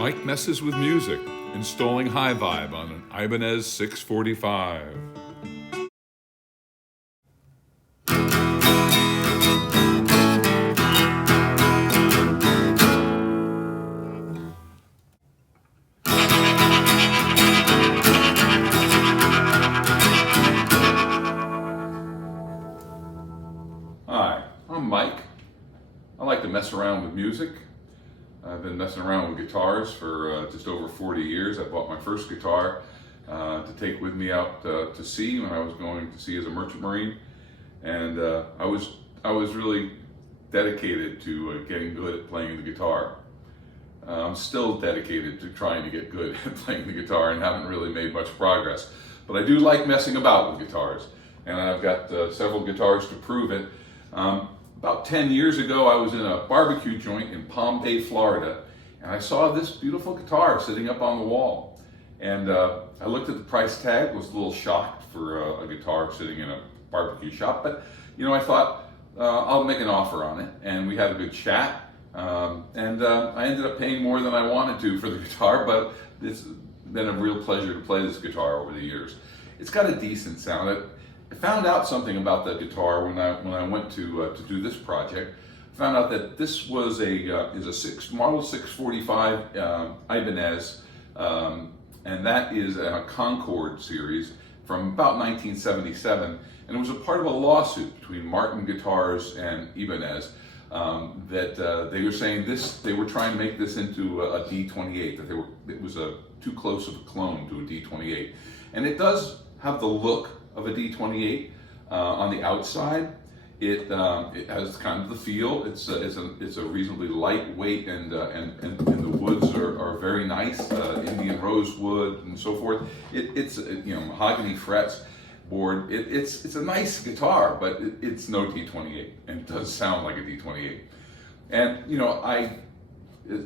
Mike messes with music, installing HyVibe on an Ibanez 645. Hi, I'm Mike. I like to mess around with music. I've been messing around with guitars for just over 40 years. I bought my first guitar to take with me out to sea when I was going to sea as a merchant marine, and I was really dedicated to getting good at playing the guitar. I'm still dedicated to trying to get good at playing the guitar and haven't really made much progress. But I do like messing about with guitars, and I've got several guitars to prove it. About 10 years ago, I was in a barbecue joint in Palm Bay, Florida, and I saw this beautiful guitar sitting up on the wall. And I looked at the price tag, was a little shocked for a guitar sitting in a barbecue shop, but I thought I'll make an offer on it, and we had a good chat. And I ended up paying more than I wanted to for the guitar, but it's been a real pleasure to play this guitar over the years. It's got a decent sound. I found out something about the guitar when I went to do this project. I found out that this was a model 645 Ibanez, and that is a Concord series from about 1977, and it was a part of a lawsuit between Martin Guitars and Ibanez that they were saying they were trying to make this into a D28, that it was too close of a clone to a D28, and it does have the look of a D28 on the outside. It has kind of the feel. It's a reasonably lightweight, and the woods are very nice, Indian rosewood and so forth. It's mahogany frets board. It's a nice guitar, but it's no D28, and it does sound like a D28. And I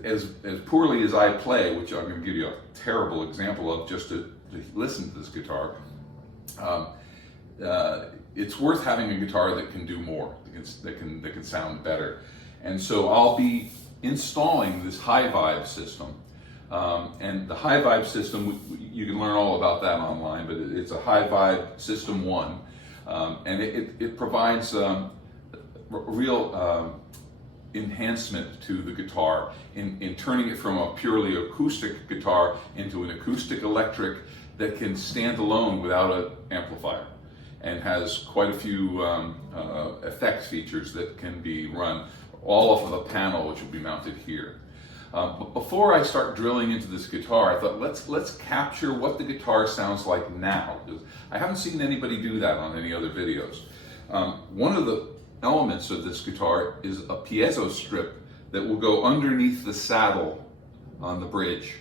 as poorly as I play, which I'm going to give you a terrible example of just to listen to this guitar. It's worth having a guitar that can do more, that can sound better. And so I'll be installing this HyVibe system. And the HyVibe system, you can learn all about that online, but it's a HyVibe System 1. And it provides real enhancement to the guitar in turning it from a purely acoustic guitar into an acoustic electric that can stand alone without an amplifier, and has quite a few effects features that can be run all off of a panel, which will be mounted here. But before I start drilling into this guitar, I thought let's capture what the guitar sounds like now, because I haven't seen anybody do that on any other videos. One of the elements of this guitar is a piezo strip that will go underneath the saddle on the bridge.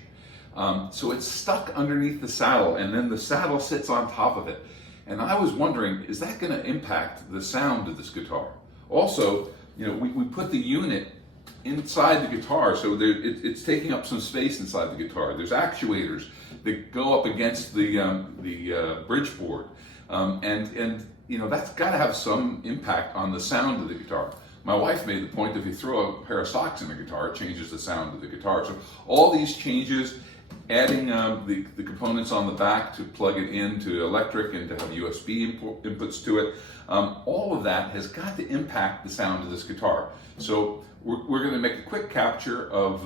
So it's stuck underneath the saddle, and then the saddle sits on top of it. And I was wondering, is that going to impact the sound of this guitar? Also, we put the unit inside the guitar, so it's taking up some space inside the guitar. There's actuators that go up against the bridge board, and that's got to have some impact on the sound of the guitar. My wife made the point that if you throw a pair of socks in the guitar, it changes the sound of the guitar. So all these changes, adding the components on the back to plug it into electric and to have USB inputs to it, all of that has got to impact the sound of this guitar. So we're going to make a quick capture of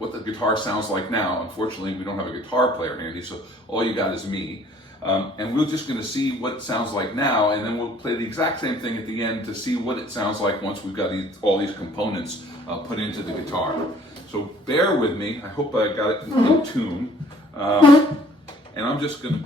what the guitar sounds like now. Unfortunately, we don't have a guitar player handy, so all you got is me. And we're just going to see what it sounds like now, and then we'll play the exact same thing at the end to see what it sounds like once we've got all these components put into the guitar. So bear with me. I hope I got it in tune. And I'm just going to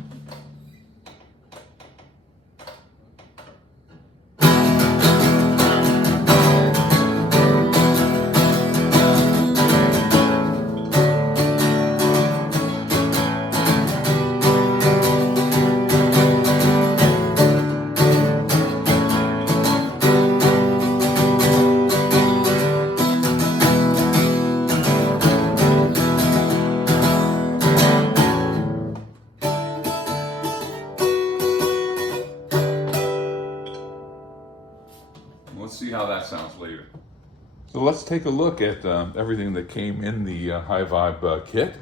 So let's take a look at everything that came in the HyVibe kit.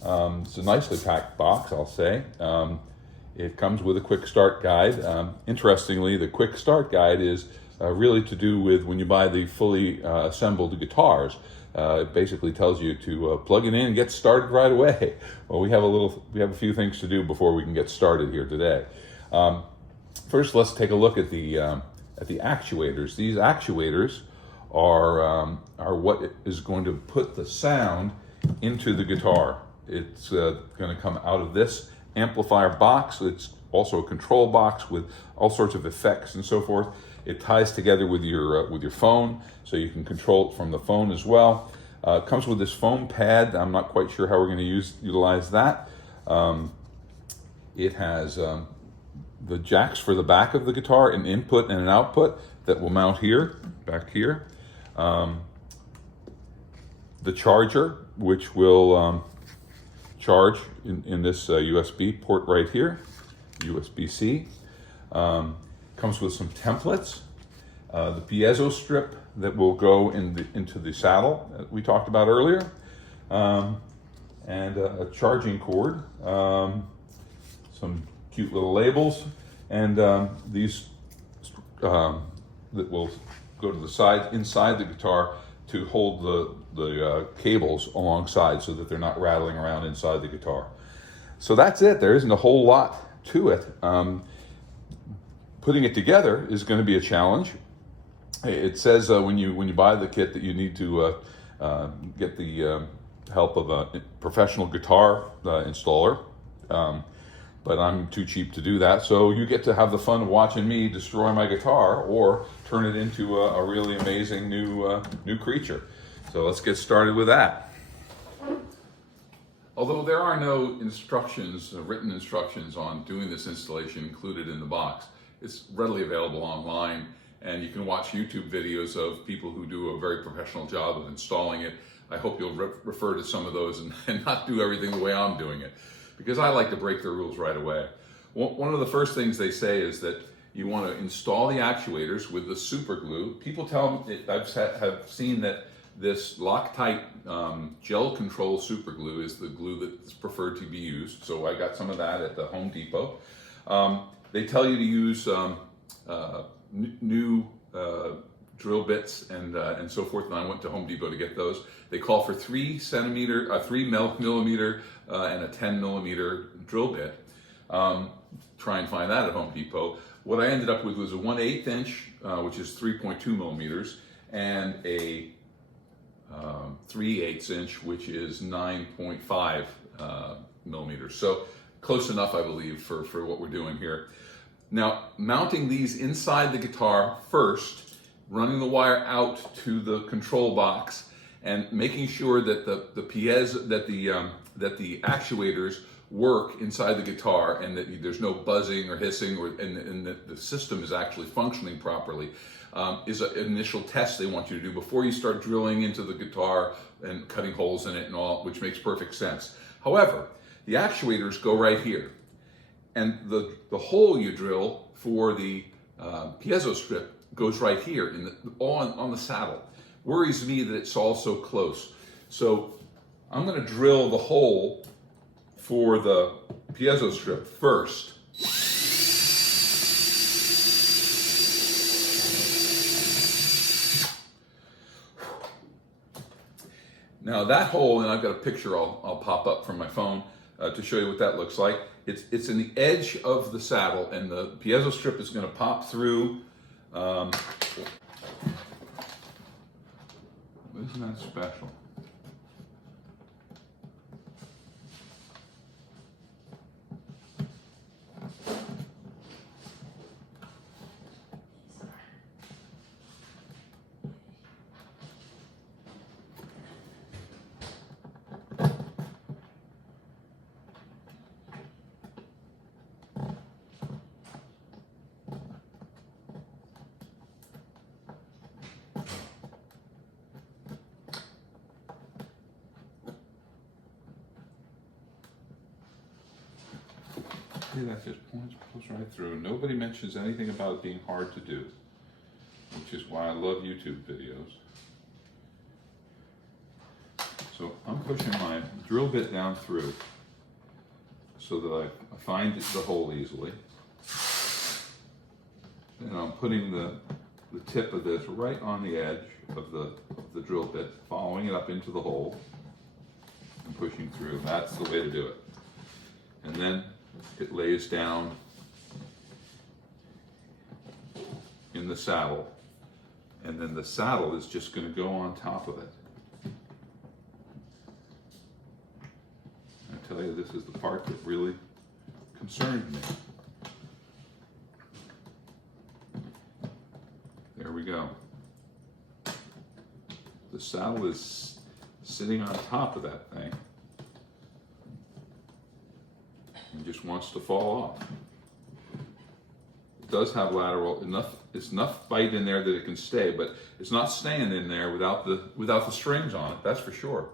It's a nicely packed box, I'll say. It comes with a quick start guide. Interestingly, the quick start guide is really to do with when you buy the fully assembled guitars. It basically tells you to plug it in and get started right away. Well, we have a few things to do before we can get started here today. First, let's take a look at the actuators. These actuators are what is going to put the sound into the guitar. It's going to come out of this amplifier box. It's also a control box with all sorts of effects and so forth. It ties together with your phone, so you can control it from the phone as well. It comes with this foam pad. I'm not quite sure how we're going to utilize that. It has the jacks for the back of the guitar, an input and an output that will mount here, back here. The charger, which will charge in this USB port right here, USB-C. Comes with some templates, the piezo strip that will go into the saddle that we talked about earlier, and a charging cord, some cute little labels, and these that will go to the side inside the guitar to hold the cables alongside so that they're not rattling around inside the guitar. So that's it. There isn't a whole lot to it. Putting it together is going to be a challenge. It says when you buy the kit that you need to get the help of a professional guitar installer, but I'm too cheap to do that. So you get to have the fun of watching me destroy my guitar or turn it into a really amazing new creature. So let's get started with that. Although there are no instructions, written instructions on doing this installation included in the box, it's readily available online, and you can watch YouTube videos of people who do a very professional job of installing it. I hope you'll refer to some of those and not do everything the way I'm doing it, because I like to break the rules right away. One of the first things they say is that you want to install the actuators with the super glue. People tell me, have seen that this Loctite gel control super glue is the glue that's preferred to be used. So I got some of that at the Home Depot. They tell you to use new drill bits and so forth, and I went to Home Depot to get those. They call for 3 millimeter and a 10 millimeter drill bit. Try and find that at Home Depot. What I ended up with was a 1/8 inch, which is 3.2 millimeters, and a 3/8 inch, which is 9.5 millimeters. So close enough, I believe, for what we're doing here. Now, mounting these inside the guitar first, running the wire out to the control box, and making sure that the actuators work inside the guitar, and that there's no buzzing or hissing, and that the system is actually functioning properly, is an initial test they want you to do before you start drilling into the guitar and cutting holes in it and all, which makes perfect sense. However, the actuators go right here, and the hole you drill for the piezo strip goes right here on the saddle. Worries me that it's all so close. So I'm going to drill the hole for the piezo strip first. Now that hole, and I've got a picture I'll pop up from my phone to show you what that looks like. It's in the edge of the saddle, and the piezo strip is going to pop through. Isn't that special? See, that just pulls right through. Nobody mentions anything about it being hard to do, which is why I love YouTube videos. pushing my drill bit down through so that I find the hole easily. And I'm putting the tip of this right on the edge of the drill bit, following it up into the hole and pushing through. That's the way to do it. And then it lays down in the saddle, and then the saddle is just going to go on top of it. I tell you, this is the part that really concerned me. There we go. The saddle is sitting on top of that thing and just wants to fall off. It does have lateral enough. It's enough bite in there that it can stay, but it's not staying in there without the strings on it. That's for sure.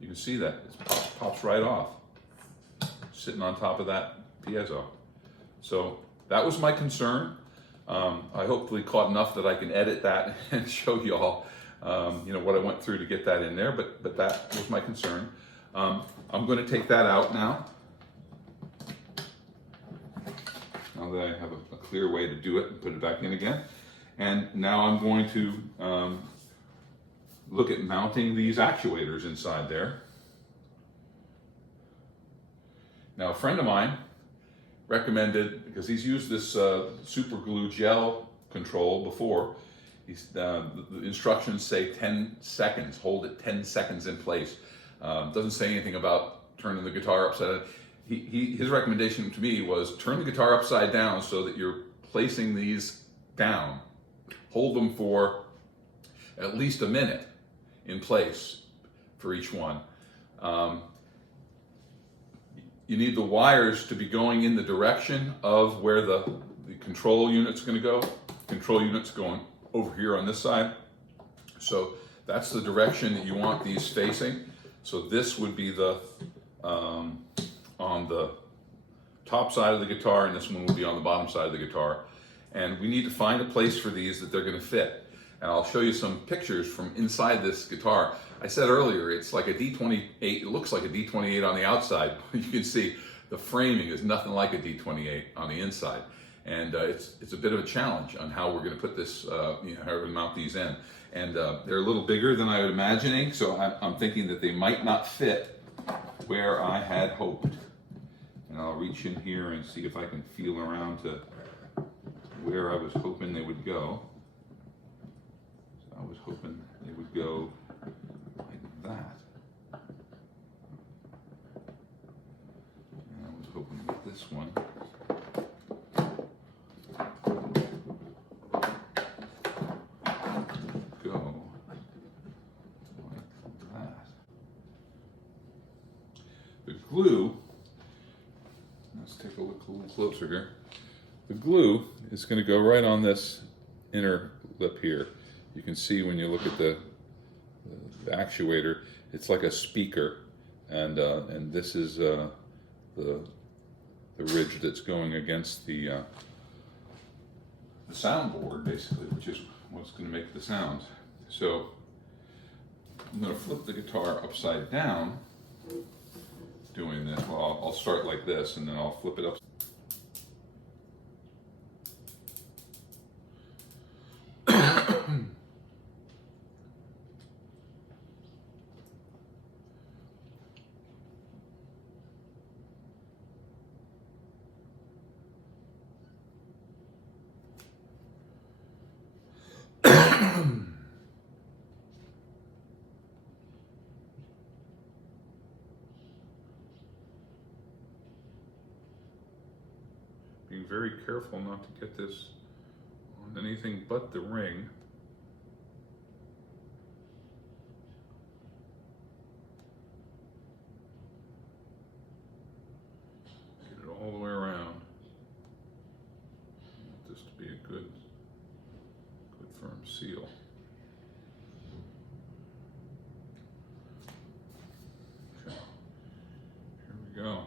You can see that it pops right off, sitting on top of that piezo. So that was my concern. I hopefully caught enough that I can edit that and show you all, what I went through to get that in there. But that was my concern. I'm going to take that out now. Now that I have a clear way to do it and put it back in again. And now I'm going to look at mounting these actuators inside there. Now, a friend of mine recommended, because he's used this super glue gel control before, the instructions say 10 seconds, hold it 10 seconds in place. Doesn't say anything about turning the guitar upside down. His recommendation to me was turn the guitar upside down so that you're placing these down. Hold them for at least a minute in place for each one. You need the wires to be going in the direction of where the control unit's going to go. Control unit's going over here on this side. So that's the direction that you want these facing. So this would be the on the top side of the guitar, and this one will be on the bottom side of the guitar. And we need to find a place for these that they're going to fit. And I'll show you some pictures from inside this guitar. I said earlier, it's like a D28, it looks like a D28 on the outside. You can see the framing is nothing like a D28 on the inside. And it's a bit of a challenge on how we're going to put this, how we're going to mount these in. And they're a little bigger than I was imagining, so I'm thinking that they might not fit where I had hoped. And I'll reach in here and see if I can feel around to where I was hoping they would go. So I was hoping they would go like that. And I was hoping with this one go like that. The glue, let's take a look a little closer here. The glue is going to go right on this inner lip here. You can see when you look at the actuator, it's like a speaker, and this is the ridge that's going against the soundboard, basically, which is what's going to make the sounds. So I'm going to flip the guitar upside down doing this. Well, I'll start like this, and then I'll flip it up. Being very careful not to get this on anything but the ring. Get it all the way around. I want this to be a good firm seal. Okay. Here we go.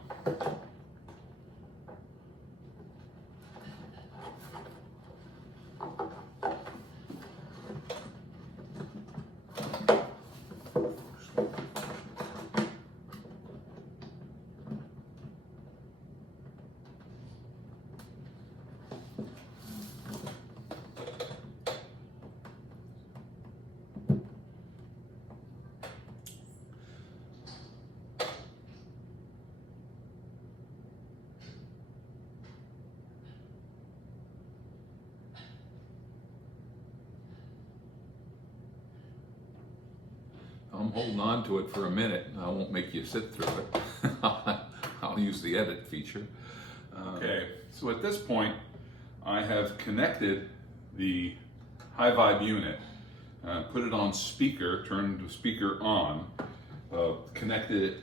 I'm holding on to it for a minute. I won't make you sit through it. I'll use the edit feature. Okay, so at this point, I have connected the HyVibe unit, put it on speaker, turned the speaker on, connected it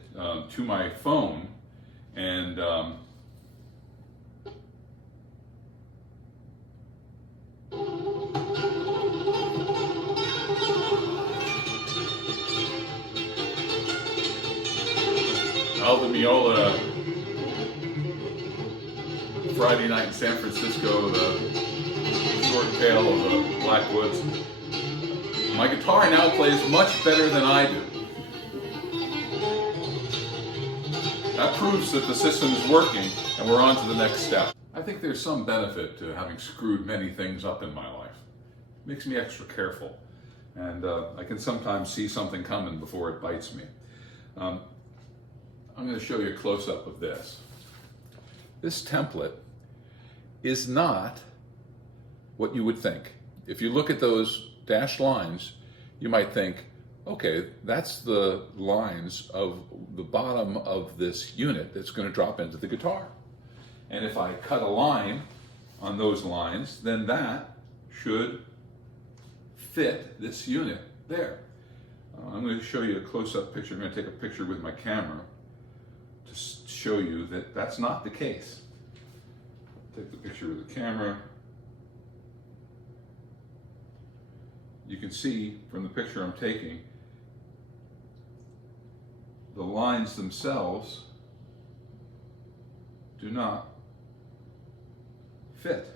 to my phone, and Aldo Miola, Friday night in San Francisco, the short tale of the Blackwoods. My guitar now plays much better than I do. That proves that the system is working and we're on to the next step. I think there's some benefit to having screwed many things up in my life. It makes me extra careful, and I can sometimes see something coming before it bites me. I'm going to show you a close-up of this. This template is not what you would think. If you look at those dashed lines, you might think, okay, that's the lines of the bottom of this unit that's going to drop into the guitar. And if I cut a line on those lines, then that should fit this unit there. I'm going to show you a close-up picture. I'm going to take a picture with my camera to show you that that's not the case. Take the picture with the camera. You can see from the picture I'm taking, the lines themselves do not fit.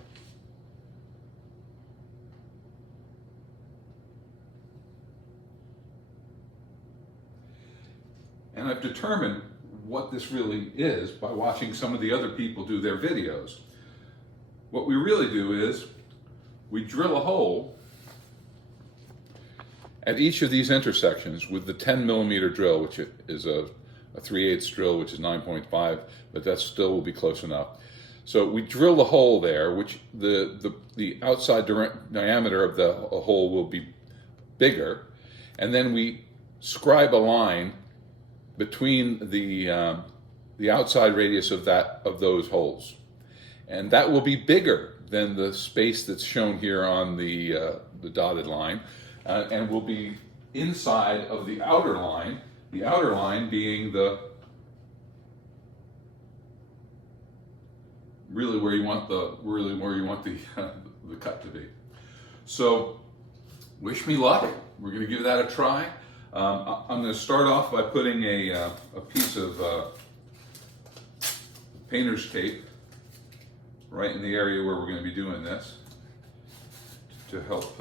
And I've determined what this really is by watching some of the other people do their videos. What we really do is we drill a hole at each of these intersections with the 10mm drill, which is a 3/8 drill, which is 9.5, but that still will be close enough. So we drill the hole there, which the outside diameter of the hole will be bigger, and then we scribe a line between the outside radius of those holes, and that will be bigger than the space that's shown here on the dotted line, and will be inside of the outer line. The outer line being really where you want the cut to be. So, wish me luck. We're going to give that a try. I'm going to start off by putting a piece of painter's tape right in the area where we're going to be doing this to help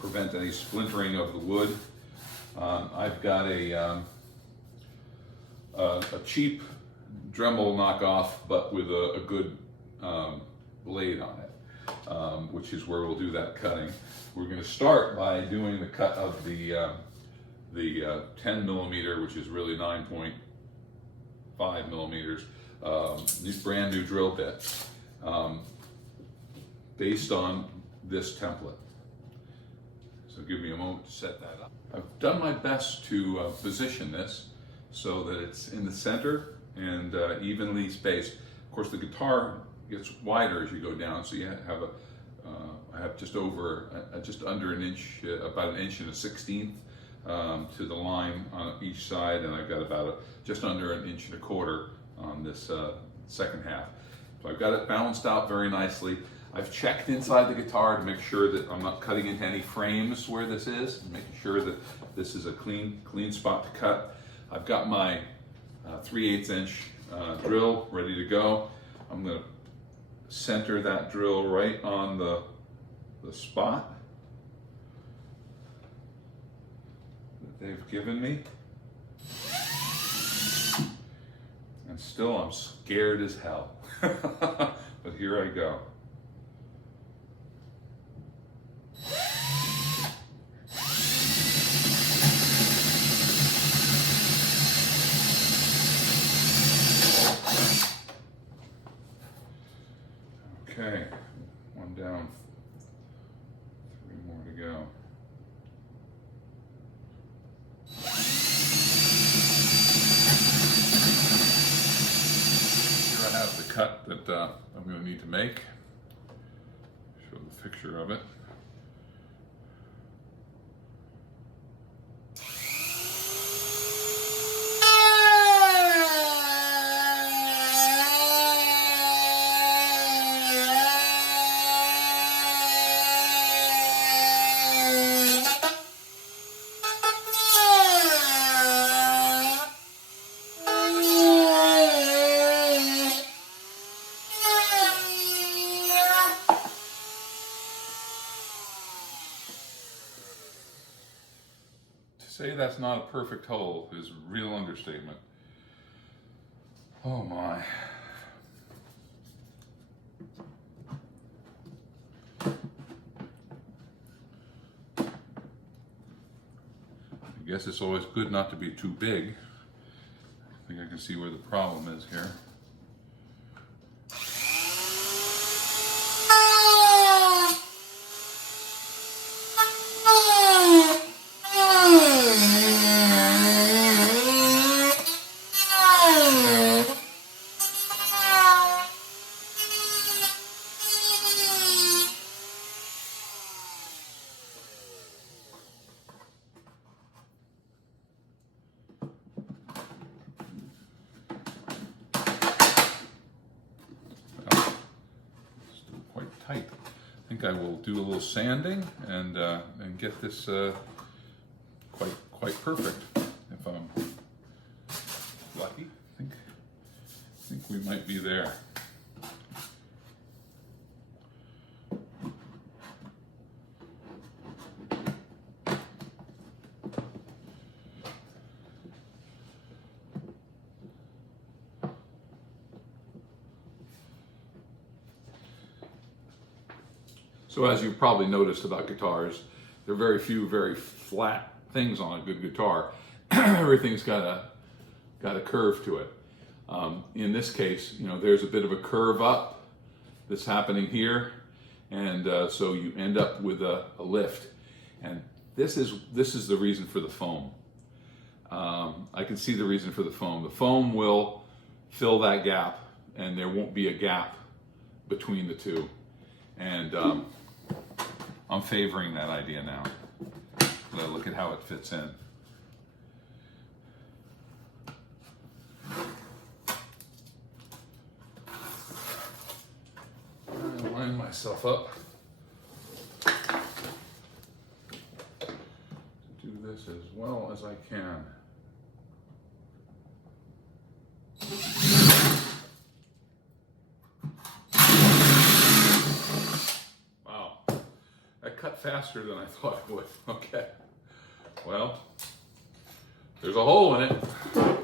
prevent any splintering of the wood. I've got a cheap Dremel knockoff, but with a good blade on it, which is where we'll do that cutting. We're going to start by doing the cut of the 10mm, which is really 9.5mm, these brand new drill bits, based on this template. So give me a moment to set that up. I've done my best to position this so that it's in the center and evenly spaced. Of course, the guitar gets wider as you go down, so you have I have just under an inch, about 1.16 to the line on each side, and I've got about just under 1.25 inches on this second half. So I've got it balanced out very nicely. I've checked inside the guitar to make sure that I'm not cutting into any frames where this is, and making sure that this is a clean spot to cut. I've got my 3/8 inch drill ready to go. I'm going to center that drill right on the spot that they've given me. And still I'm scared as hell. But here I go. Okay, one down, 3 more to go. that I'm going to need to make. Show the picture of it. Say that's not a perfect hole is a real understatement. Oh my. I guess it's always good not to be too big. I think I can see where the problem is here. Tight. I think I will do a little sanding and get this quite perfect. If I'm lucky, I think we might be there. So as you've probably noticed about guitars, there are very few very flat things on a good guitar. Everything's got a curve to it. In this case, you know, there's a bit of a curve up that's happening here, and so you end up with a lift. And this is the reason for the foam. I can see the reason for the foam. The foam will fill that gap, and there won't be a gap between the two. And I'm favoring that idea now. But look at how it fits in. I line myself up to do this as well as I can. Cut faster than I thought it would. Okay. Well, there's a hole in it. Okay.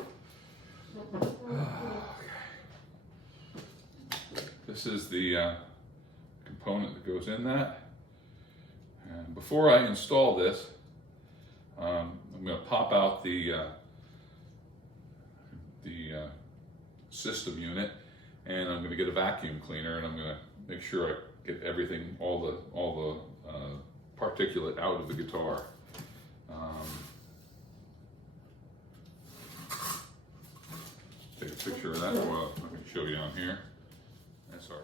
This is the component that goes in that. And before I install this, I'm going to pop out the system unit, and I'm going to get a vacuum cleaner, and I'm going to make sure I get everything, all the particulate out of the guitar. Take a picture of that. Well, I can show you on here. That's our.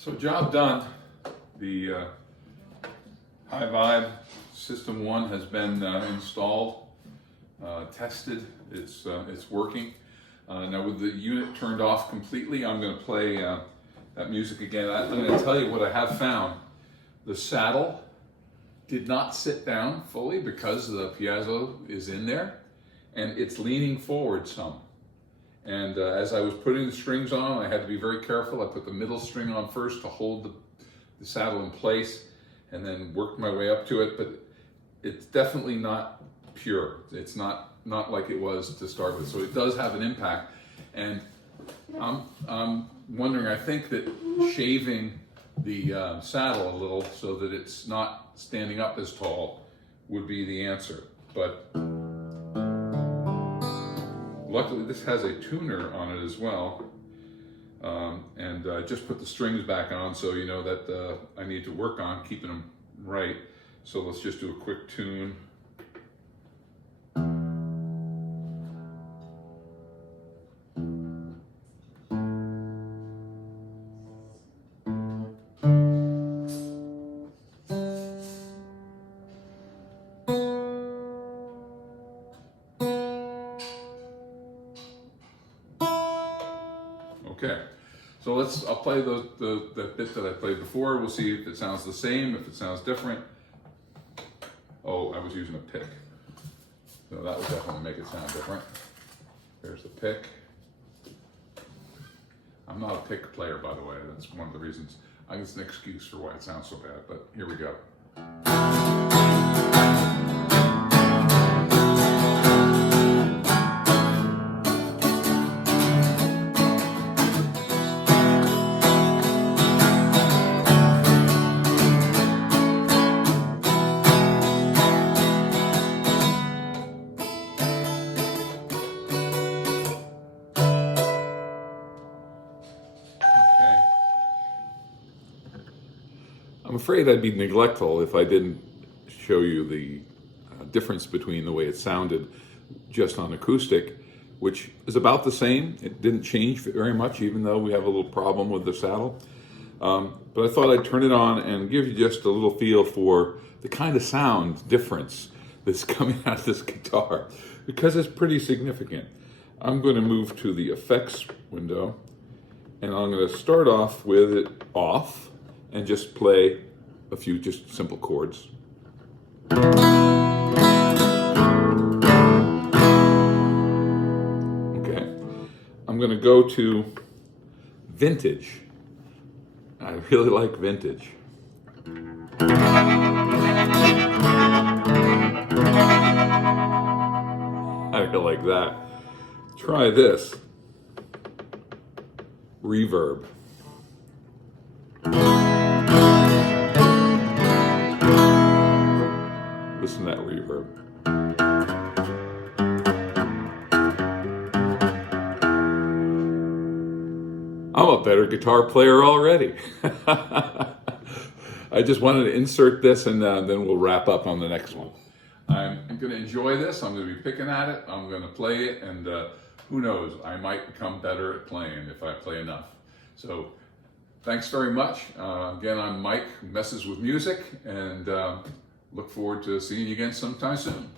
So job done. The HyVibe System 1 has been installed, tested. It's working. Now with the unit turned off completely, I'm going to play that music again. I'm going to tell you what I have found. The saddle did not sit down fully because the piezo is in there, and it's leaning forward some. And as I was putting the strings on, I had to be very careful. I put the middle string on first to hold the saddle in place, and then worked my way up to it. But it's definitely not pure. It's not like it was to start with. So it does have an impact. And I'm wondering, I think that shaving the saddle a little so that it's not standing up as tall would be the answer. But luckily this has a tuner on it as well. And I just put the strings back on, so you know that I need to work on keeping them right. So let's just do a quick tune. Okay, so I'll play the bit that I played before. We'll see if it sounds the same, if it sounds different. Oh, I was using a pick. So that would definitely make it sound different. There's the pick. I'm not a pick player, by the way. That's one of the reasons. I think it's an excuse for why it sounds so bad, but here we go. I'm afraid I'd be neglectful if I didn't show you the difference between the way it sounded just on acoustic, which is about the same. It didn't change very much, even though we have a little problem with the saddle. But I thought I'd turn it on and give you just a little feel for the kind of sound difference that's coming out of this guitar, because it's pretty significant. I'm going to move to the effects window, and I'm going to start off with it off and just play a few just simple chords. Okay, I'm going to go to vintage. I really like vintage. I really like that. Try this. Reverb. Listen to that reverb. I'm a better guitar player already. I just wanted to insert this, and then we'll wrap up on the next one. I'm going to enjoy this. I'm going to be picking at it. I'm going to play it, and who knows, I might become better at playing if I play enough. So thanks very much. Again, I'm Mike, who messes with music, and look forward to seeing you again sometime soon.